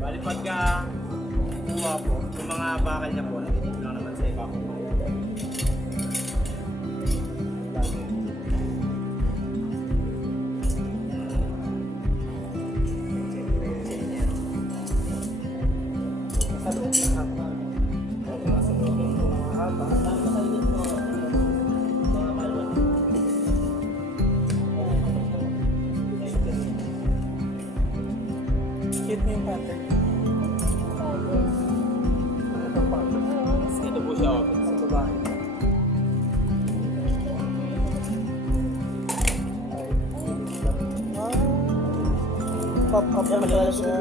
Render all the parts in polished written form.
Bali pagka kuha po, yung mga bakal niya po, dito lang naman sa iba po. Sa loob ng haba. Sa loob ng haba. Cute na yung pattern. Ito po siya open. Sa babae. Pop-up na pala siya.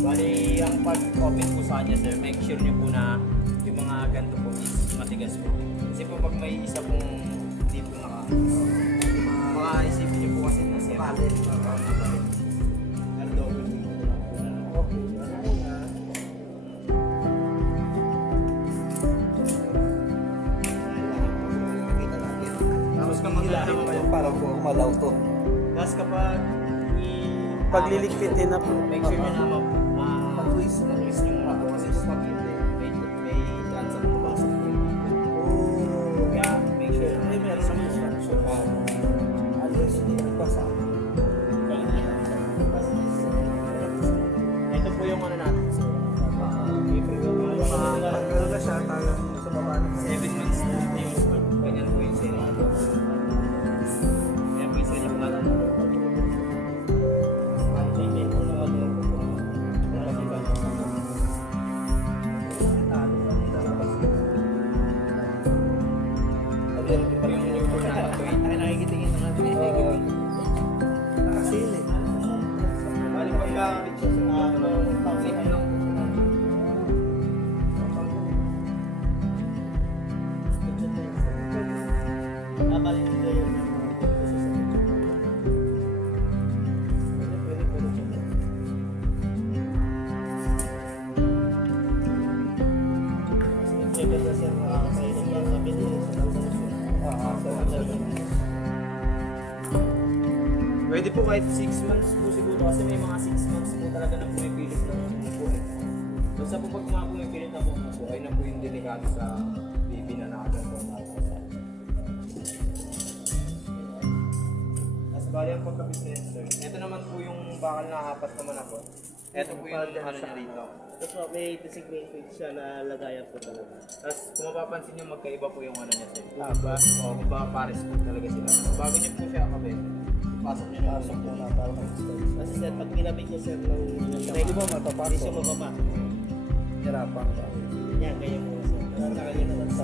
Bali, ang pag-open po sa kanya sir, make sure niyo po na yung mga ganito po is matigas po. Kasi po pag may isa pong hindi po makaisipin niyo po kasi na siya. Palit. Ano daw po yung Okay. Ano muna? tapos kapag Hilahin mo yung parang umalaw to. tapos kapag Pagliligpitin na po. make sure niyo na Mag-twist. mag-twist yung mga kasi po pag hindi, may chance na mabasag po. Oh. Kaya make sure na May meron sa instruction. Address hindi nagbasa. Ito po yung ano natin. So, Pagkala siya, talang sa baba ng 7 months na use po. Ganyan po yung sale. Kaya po yung sale natin. Nakikitingin na natin. nakasili. Bali pagka safe lang. Bali nito yun. Pwede po kahit 6 months po siguro kasi may mga 6 months po talaga na pumipilit na po eh. Basta po pag mga pumipilit na po ay na po yung delikado sa baby na nakaganda na po sa. Tapos bali ang pagka-business sir. Ito naman po yung bakal na apat naman ako. Ito po yung ano niya rito. Tapos may designated siya na lagayan po talaga. Tapos kung mapapansin nyo magkaiba po yung ano niya sir. Haba. O kung ba pares po talaga sila. Bago nyo po siya kabit, pasok nyo na. Pasok muna para mag-stay. Kasi sir, pag kinabit niyo sir ng Hindi ba matapasok? hindi siya mababa. Hirapan ka. Yan, ganyan po sir. Nakalagay naman sa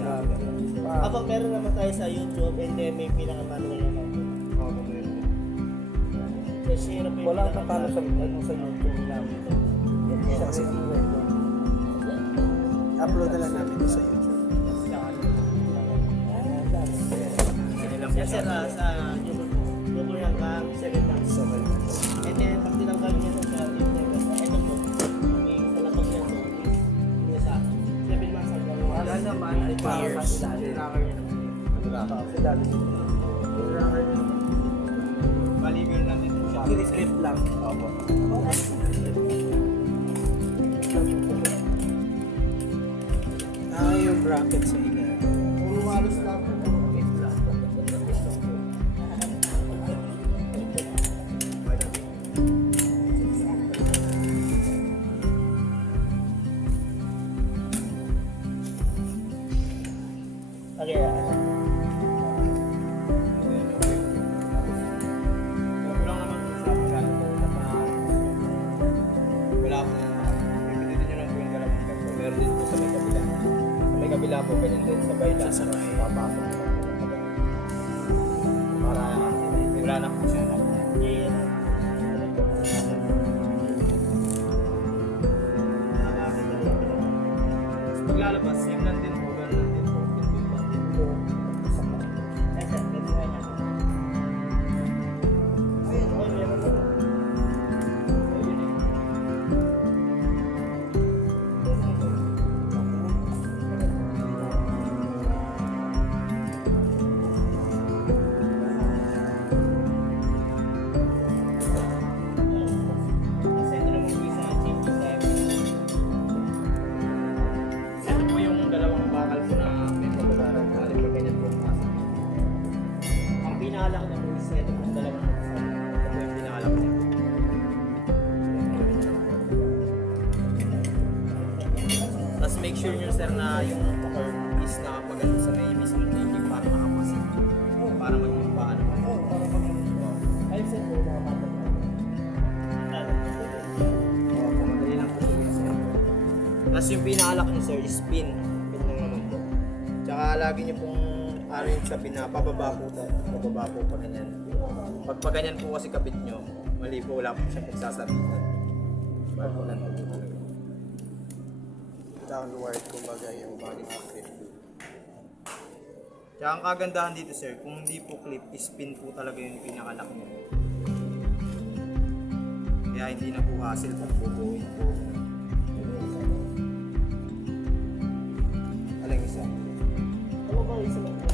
Ah, Habang meron naman tayo sa YouTube and then may pinaka-manual naman po. Kasi hirap yung wala kang pinaka- talo sa YouTube namin. Siya kasi upload na lang namin sa YouTube. Yes sir, sa YouTube hanggang 7 months. And then pag tinanggal niya sa ito po, yung talapag niya to is sa 7 months hanggang Wala naman ay para sa ilalim. Sa ilalim. Baligal lang din po siya. Kinikip lang. Opo. Yung bracket sa ilalim. puro halos lang po. Okay, Kulang naman po siya. Wala po. Pipindutin nyo lang po yung dalawang ganito. Meron din po sa may kabila. Sa may kabila po, ganyan din sa bayla. Sa may papasok. Para wala na po siya. Paglalabas, same lang din po. Ganun lang din po. Pindot lang din po. make sure nyo sir na yung curve is nakapagano sa may mismong thinking para makapasin. Para maging paano. Ayun sir, kung mga mata na. Madali lang po sir. Tapos yung pinaalak nyo sir is pin. Pin lang naman po. Tsaka lagi nyo pong ano yung sa pin na pababa po pa ganyan. Pag pa ganyan po kasi kabit nyo, mali po, wala po siyang pagsasabitan. Bago lang po talaga. Downward, kumbaga yung body clip. Tsaka ang kagandahan dito sir, kung hindi po clip, spin po talaga yung pinakalak niya. Kaya hindi na po hassle pag bubuhin po. Alang isa. Ano ba yung isa lang po?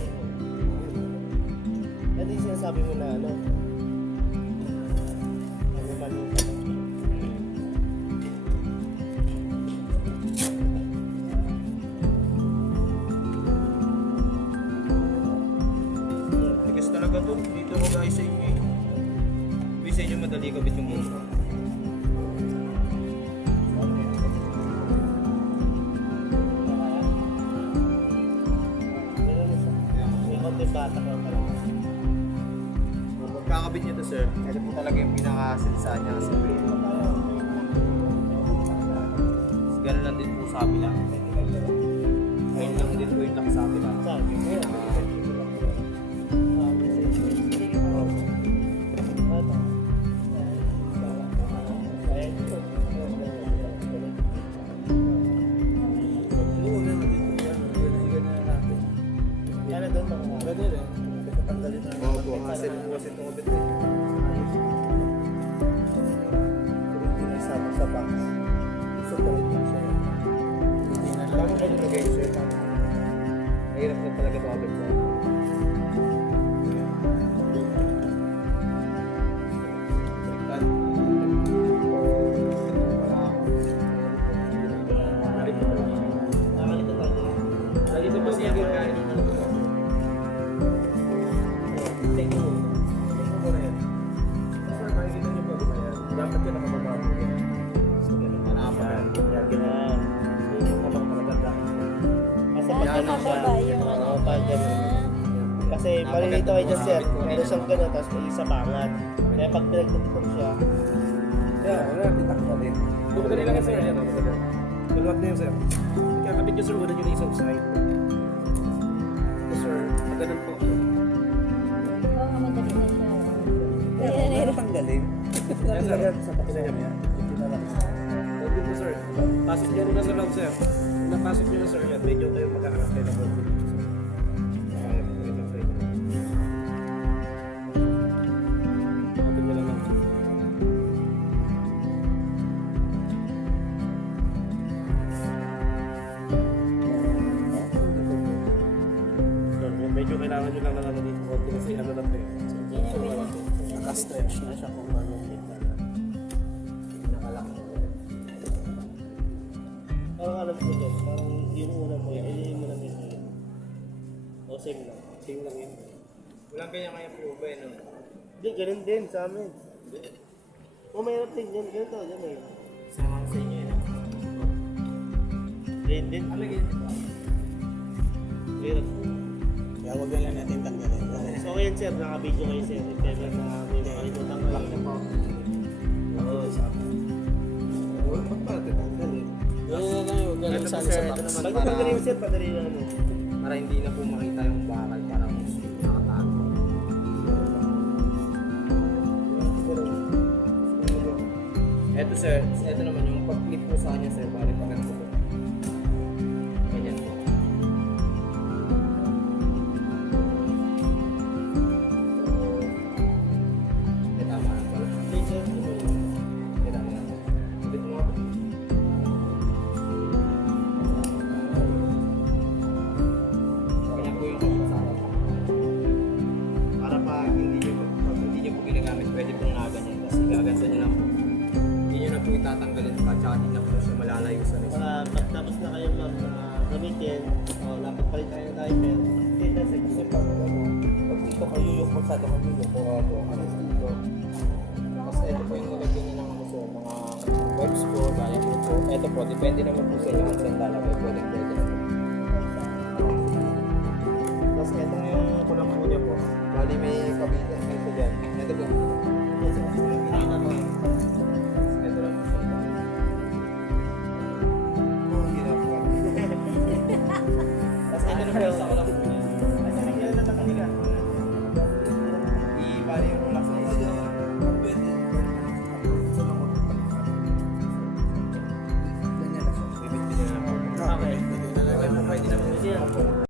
Ano yung sinasabi mo na ano? Ano mali ka? Tigas talaga to. Dito ko guys sa inyo eh. Uy, sa inyo madali kabit yung buto. May konting bata ka pala. Kung magkakabit nyo to sir, ito po talaga yung pinaka-hassle niya kasi ganun lang din po sa kabila. Ayun lang din po yung lock sa kabila. Sabi mo. Ano doon mga Pwede rin. Tanggalin na. Oo po, hassle po kasi itong kabit eh. Hindi na isama sa box. Gusto ko rin lang siya. Hindi na Tama lang. ba yung lagay sir? Mahirap na talaga ito kabit sir. Baliktad. nakalito tayo. Lagi ito po siya kahit Take mo. Dapat yun nakababa mo yan. so ganun ka nakapagano. Ganyan. Yung habang maganda. Kasi pag Dati ganun siya, mababa yung ano. oo, pag ganun. Kasi malilito kayo dyan sir, meron siyang gano'n, tapos may isa pangat. Kaya pag pinagdugtong siya, Yeah, wala. Itak pa rin. Madali lang yan, sir. Yan, madali. Maluwag na yun, sir. Kakabit nyo, sir, una nyo na isang side. Ito, sir, maganan po. Oo, madali na siya. Kaya na Ano tanggalin? Yan, sir. Sa pakilang yan. Hindi na lang. Pwede po, sir. Pasok nyo na sa loob, sir. Napasok nyo na, sir, yan. Medyo tayo magkakaroon tayo ng konti. Kapit nyo lang lang. Medyo kailangan nyo lang ng ano dito konti kasi ano lang tayo. Naka-stretch na siya kung ano. Nakalak. parang alam ko dyan, parang yung una mo, yung mo lang yun. O same lang. Same lang yun. Walang kanya-kanya po ba no? Hindi, ganun din sa amin. O mayroon din yan, ganito, yan eh. Sama sa inyo yun. Ganun din. Ano ganyan? Mayroon. Kaya huwag lang natin tanggalin. So ngayon sir, naka-video kayo sir, if ever na may makalimutan ka lang. Oo, sabi. Huwag pa natin tanggalin. Huwag Ito po sir, ito naman Pag para, natanggalin mo sir, padali lang mo. para hindi na po makita yung bakal para mas nakatago. Ito sir, ito naman yung pag-clip po sa kanya sir, bali pa ganito po. Ganyan po. Eh, tama na pala. Okay sir, Eh, tama na. Ulit mo ako. Ganyan po yung kapasama. Para pag hindi nyo po ginagamit, pwede pong naganyan. Kasi gagansan nyo lang po. Hindi nyo na po itatanggalin pa, tsaka hindi na po siya malalayo sa next. para pagtapos na kayo ma'am na gamitin, dapat palit tayo ng diaper. Okay, that's it. Kasi pag pag dito kayo yung magsado kayo yung po ano dito. Tapos ito po yung nilagyan nyo ng ano sir, mga webs po, gaya po po. Ito po, depende naman po sa inyo kung saan lalagay. Pwede naman. Tapos ito yung kulang po niya po. Bali may kabitan kayo sa dyan. Ito po. Yes, sir. Hindi na po. Ito lang po. Ang ginagawa. Tapos ito na po yung